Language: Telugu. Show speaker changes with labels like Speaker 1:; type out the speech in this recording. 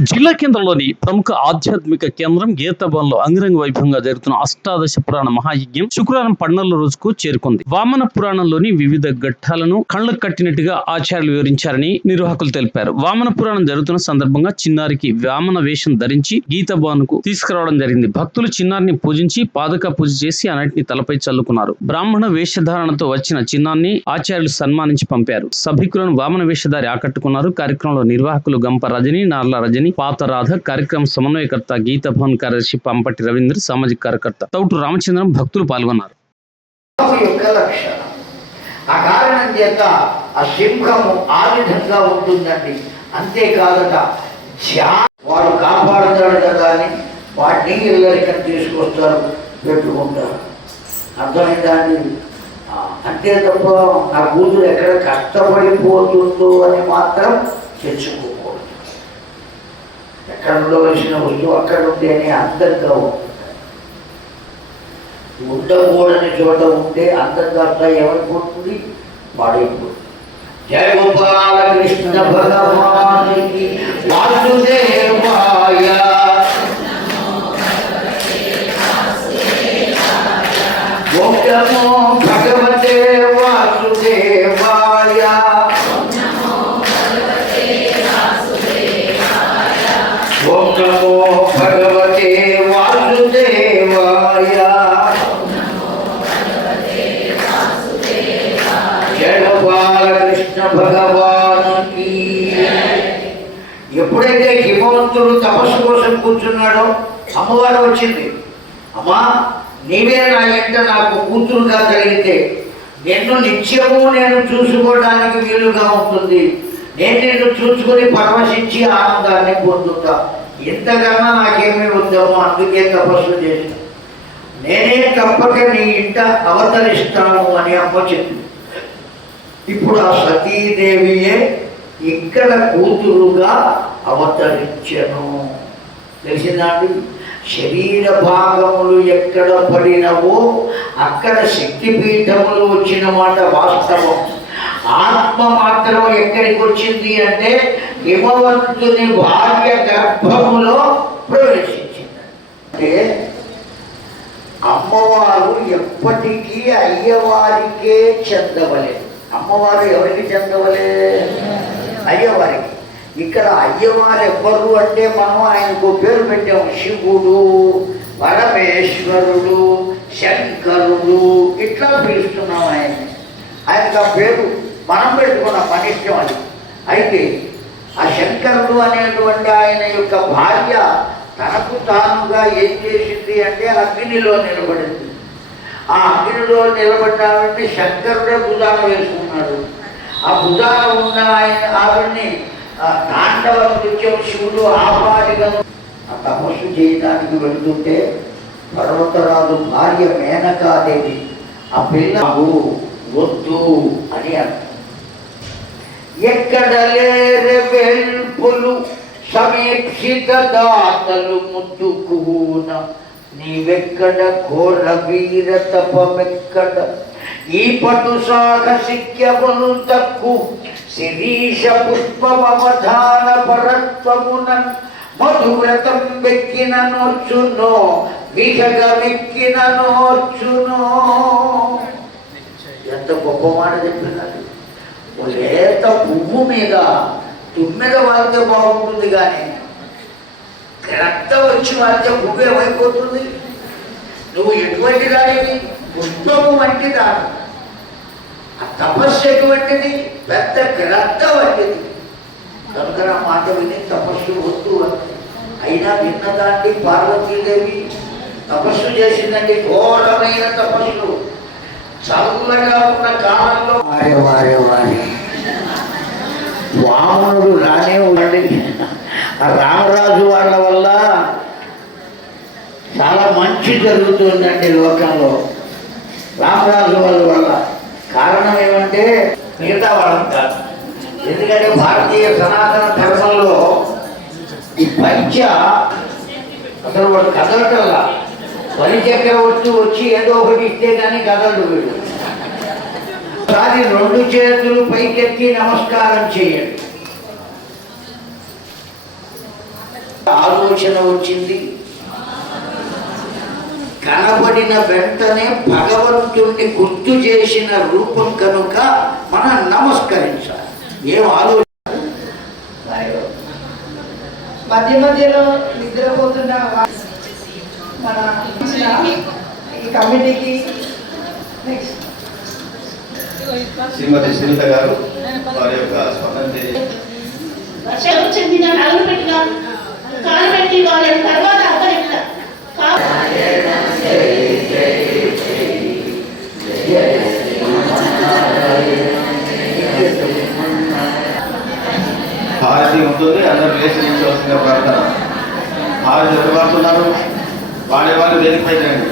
Speaker 1: జిల్లా కేంద్రంలోని ప్రముఖ ఆధ్యాత్మిక కేంద్రం గీతభవన్లో అంగరంగ వైభవంగా జరుగుతున్న అష్టాదశ పురాణ మహాయజ్ఞం శుక్రవారం పన్నెల రోజుకు చేరుకుంది. వామన పురాణంలోని వివిధ ఘట్టాలను కళ్ళకు కట్టినట్టుగా ఆచార్యులు వివరించారని నిర్వాహకులు తెలిపారు. వామన పురాణం జరుగుతున్న సందర్భంగా చిన్నారికి వామన వేషం ధరించి గీతభవన్కు తీసుకురావడం జరిగింది. భక్తులు చిన్నారిని పూజించి పాదక పూజ చేసి అన్నిటిని తలపై చల్లుకున్నారు. బ్రాహ్మణ వేషధారణతో వచ్చిన చిన్నాన్ని ఆచార్యులు సన్మానించి పంపారు. సభికులను వామన వేషధారి ఆకట్టుకున్నారు. కార్యక్రమంలో నిర్వాహకులు గంప రజని నార్ల రజని పాతరాధ కార్యక్రమ సమన్వయకర్త గీత భవన్ కార్యదర్శి పంపటి రవీంద్ర సామాజిక కార్యకర్త తౌటు రామచంద్రం భక్తులు పాల్గొన్నారు.
Speaker 2: ఆ కారణం చేత ఆ సింహము ఆ విధంగా ఉంటుందండి. అంతేకాదట ధ్యా వాడు కాపాడుతాడు కదా అని వాటిని ఇల్లరికం తీసుకొస్తారు పెట్టుకుంటారు. అర్థమైందా అండి? అంతే తప్ప నా కూతురు ఎక్కడ కష్టపడిపోతుందో అని మాత్రం తెచ్చుకో. ఎక్కడ ఉండవలసిన వస్తువు అక్కడ ఉంటేనే అందంగా ఉంటుంది. ఉండకూడని చోట ఉంటే అందంగా ఏమైపోతుంది? పాడైపోతుంది. జయ గోపాల కృష్ణ భగవానికి వాసుదేవాయ. ఓం ఎప్పుడైతే హిమవంతుడు తపస్సు కోసం కూర్చున్నాడో అమ్మవారు వచ్చింది. అమ్మా నీవే నా ఎంట నాకు కూతురుగా కలిగితే నిన్ను నిత్యము నేను చూసుకోవడానికి వీలుగా ఉంటుంది. నేను నిన్ను చూసుకొని పరవశించి ఆనందాన్ని పొందుతా. ఇంతకన్నా నాకేమీ ఉందేమో అందుకే తపస్సు చేసి నేనే తప్పక నీ ఇంట అవతరిస్తాను అని అమ్మ చెప్పింది. ఇప్పుడు ఆ సతీదేవియే ఇక్కడ కూతురుగా అవతరించెను. తెలిసిందా అండి శరీర భాగములు ఎక్కడ పడినవో అక్కడ శక్తిపీఠములు వచ్చిన మాట వాస్తవం. ఆత్మ మాత్రం ఎక్కడికి వచ్చింది అంటే హిమవంతుని భార్య గర్భములో ప్రవేశించింది. అంటే అమ్మవారు ఎప్పటికీ అయ్యవారికే చెందవలేదు అమ్మవారు ఎవరికి చెందవలే? అయ్యవారికి. ఇక్కడ అయ్యవారు ఎవ్వరు అంటే మనం ఆయనకు పేరు పెట్టాము. శివుడు పరమేశ్వరుడు శంకరుడు ఇట్లా పిలుస్తున్నాం ఆయన్ని. ఆయనకు ఆ పేరు మనం పెట్టుకున్న పనిష్టం అది. అయితే ఆ శంకరుడు అనేటువంటి ఆయన యొక్క భార్య తనకు తానుగా ఏం చేసింది అంటే అగ్నిలో నిలబడింది. ఆ అగ్నిలో నిలబడ్డామంటే శంకరుడే భుజాన వేసుకున్నాడు. ఆ భుజాన ఉన్న ఆయన ఆవిడ్ని ఆ తాండవ నృత్యం శివుడు ఆపాదిగా ఆ తపస్సు చేయడానికి వెళుతుంటే పర్వతరాజు భార్య మేనకాదేవి ఆ పిల్ల వద్దు అని అర్థం ఎక్కడ లేరు వెల్పులు సమీక్షిత దాతలు ముద్దుకున నీవెక్కడ ఘోర వీర తపమెక్కడ ఈ పటు సాహసిక్యమును తక్కు శిరీష పుష్పమవధాన పరత్వమున మధువ్రతం వెక్కిన నోర్చునో విహగమెక్కిన నోర్చునో. ఎంత గొప్ప మాట చెప్పినది లేత పువ్వు మీద తుమ్మెద వాడితే బాగుంటుంది కానీ రక్తం వచ్చి వాడితే పువ్వు ఏమైపోతుంది? నువ్వు ఎటువంటి దానివి? పుష్పము వంటి దాని ఆ తపస్సు ఎటువంటిది పెద్ద గ్రద్ద వంటిది. కనుక నా మాట విని తపస్సు వద్దు అయినా విన్నదాన్ని పార్వతీదేవి తపస్సు చేసిందండి ఘోరమైన తపస్సు. చల్లగా ఉన్న కాలంలో వారే వారే వారే. వామనుడు రానే ఉండండి. ఆ రామరాజు వాళ్ళ వల్ల చాలా మంచి జరుగుతుందండి లోకంలో. రామరాజు వాళ్ళ వల్ల కారణం ఏమంటే మిగతా వాళ్ళంతా ఎందుకంటే భారతీయ సనాతన ధర్మంలో ఈ పంచ అసలు వాడు కదలటల్లా. వరి చక్రవర్తి వచ్చి ఏదో ఒకటి ఇస్తే కానీ కదలడు వీడు. ఒకసారి రెండు చేతులు పైకెత్తి నమస్కారం చేయండి. ఆలోచన వచ్చింది. కనబడిన వెంటనే భగవంతుణ్ణి గుర్తు చేసిన రూపం కనుక మనం నమస్కరించాలి. ఏం ఆలోచన?
Speaker 3: మధ్య మధ్యలో నిద్రపోతున్న మన ఇచ్చిన ఈ కమిటీకి నెక్స్ట్
Speaker 4: శ్రీమతి సునీత గారు వారి యొక్క స్పందన
Speaker 5: చెందిన పెట్టిన కాలు పెట్టి వాళ్ళ తర్వాత
Speaker 4: హారతి ఉంటుంది అందరూ లేచి నిల్చోవలసిన ప్రార్థన హారతి ఎవరు వాడుతున్నారు? వాడేవాళ్ళు వేదికపై రండి